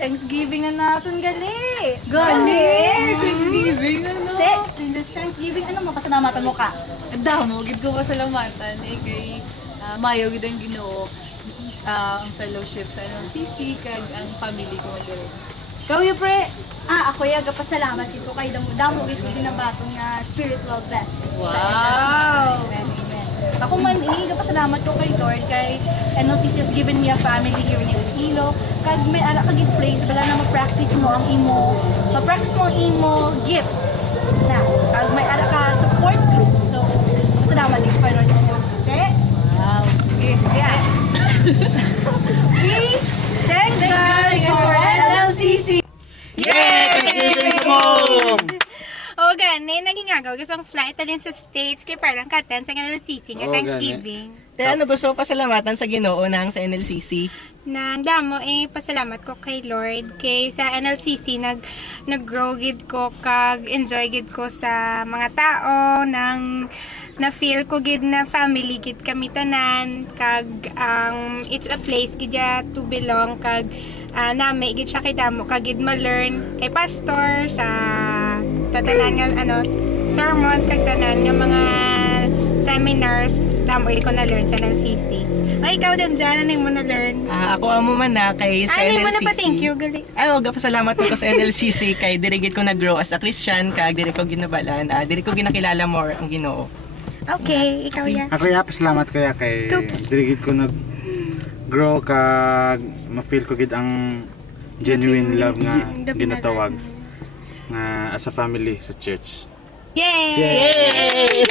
Thanksgiving na natin, gali! Thanksgiving, ano? Since Thanksgiving, ano mapasalamatan mo ka? Damo, gid ko pasalamatan kay mayo gid ang Ginoo ang fellowship sa LCC kag ang family ko diri. Ikaw yung pre? Ako yaga pasalamat ito kay damo ito ginabatong nga spiritual blessing. Wow! Ako man, pasalamat ko kay Lord, kay NLCC has given me a family here in Iloilo. Kag may ala kagid place, bala na mag-practice mo ang imo gifts. Na, kag may ala ka support group. So, pasalamat din kay Lord. Okay? Wow! Okay, yeah. We thank God for NLCC. O gani, naging agaw isang flight alin sa States kay parang katan sa NLCC nga Oo, Thanksgiving. Te, ano gusto pasalamatan sa Ginoo nang sa NLCC? Na damo pasalamat ko kay Lord kay sa NLCC nag-grow gid ko kag enjoy gid ko sa mga tao nang na feel ko gid na family gid kami tanan kag it's a place gid ya to belong kag nami gid siya kay damo kag gid ma-learn kay pastor sa tatanan nga sermons kag tanan nga mga seminars damo gid ko na learn sa NLCC. Ay, ikaw dyan, ano yung mo na-learn? Ako amo man na kay sa Ano NLCC. yung mo na pa-thank you, gali? Pasalamat ko sa NLCC kay diri gid ko nag-grow as a Christian kag diri ko ginabalan, diri ko ginakilala more ang Ginoo. Okay, ikaw yan. Ako ya pasalamat kaya kay dirigid ko nag grow kag ma-feel ko gid ang genuine love nga ginatawag nga as a family sa church. Yay!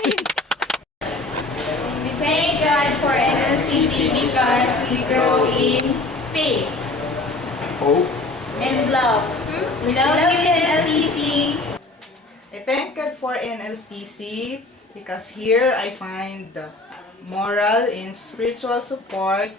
We thank God for NLCC because we grow in faith. And love. We love you, NLCC. I thank God for NLCC because here I find the moral and spiritual support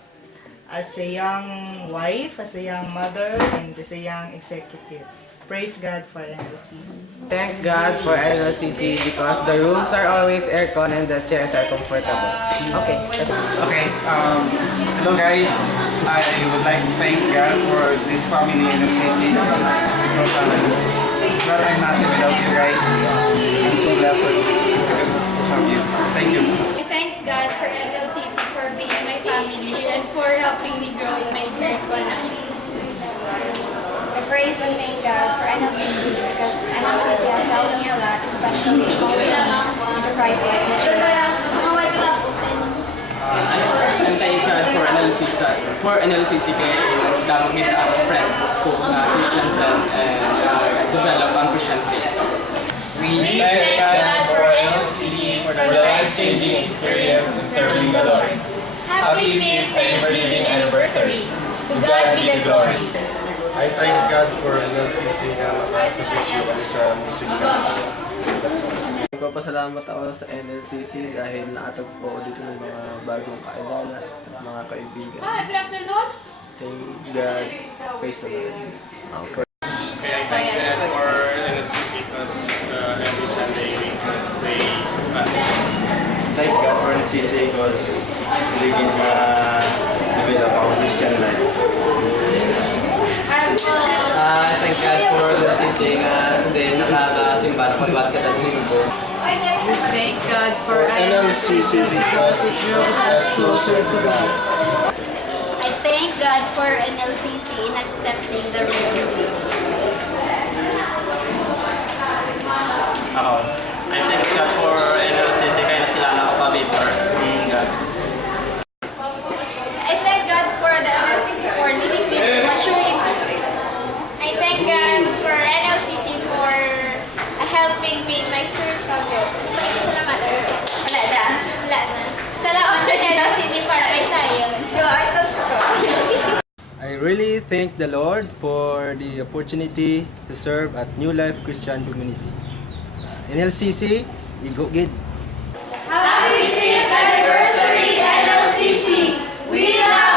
as a young wife, as a young mother, and as a young executive. Praise God for NLCC. Thank God for LCC because the rooms are always aircon and the chairs are comfortable. Okay. Hello guys, I would like to thank God for this family in NLCC because I'm nothing without you guys. I'm so blessed because to have you. Thank you. I thank God for NLCC for being my family and for helping me grow in my spiritual life. I praise and thank God for NLCC because NLCC has helped me a lot, especially in the Christ-like mission. I'm thank God for NLCC kay damo kita ang friend ko na Christian friend and develop ang Christian faith. We thank God for NLCC for the life-changing experience in serving the Lord. Happy 5th Thanksgiving anniversary. To God be the glory. I thank God for NLCC na nakasasisyo kami sa musika. That's all. Nagpapasalamat ako sa NLCC dahil nakatagpo ako dito ng mga bagong kakilala at mga kaibigan. Good afternoon. Thank God. Praise the Lord. I thank God for NLCC because every Sunday we pray Mass. Thank God for NLCC because living the our Christian life. Thank God for the CC nga sundin nakakasimba na magbasket at linggo. Thank God for NLCC because it draws us closer to God. I thank God for NLCC in accepting the real me. I thank God for NLCC kaya nakilala ko pa before. God. I thank God for the NLCC for leading me to maturity. I thank God for NLCC for helping me in my spiritual growth. Salamat. Wala na. Salamat sa NLCC para kay Sayon. I really thank the Lord for the opportunity to serve at New Life Christian Community. NLCC, igugid. Happy 5th anniversary NLCC! We love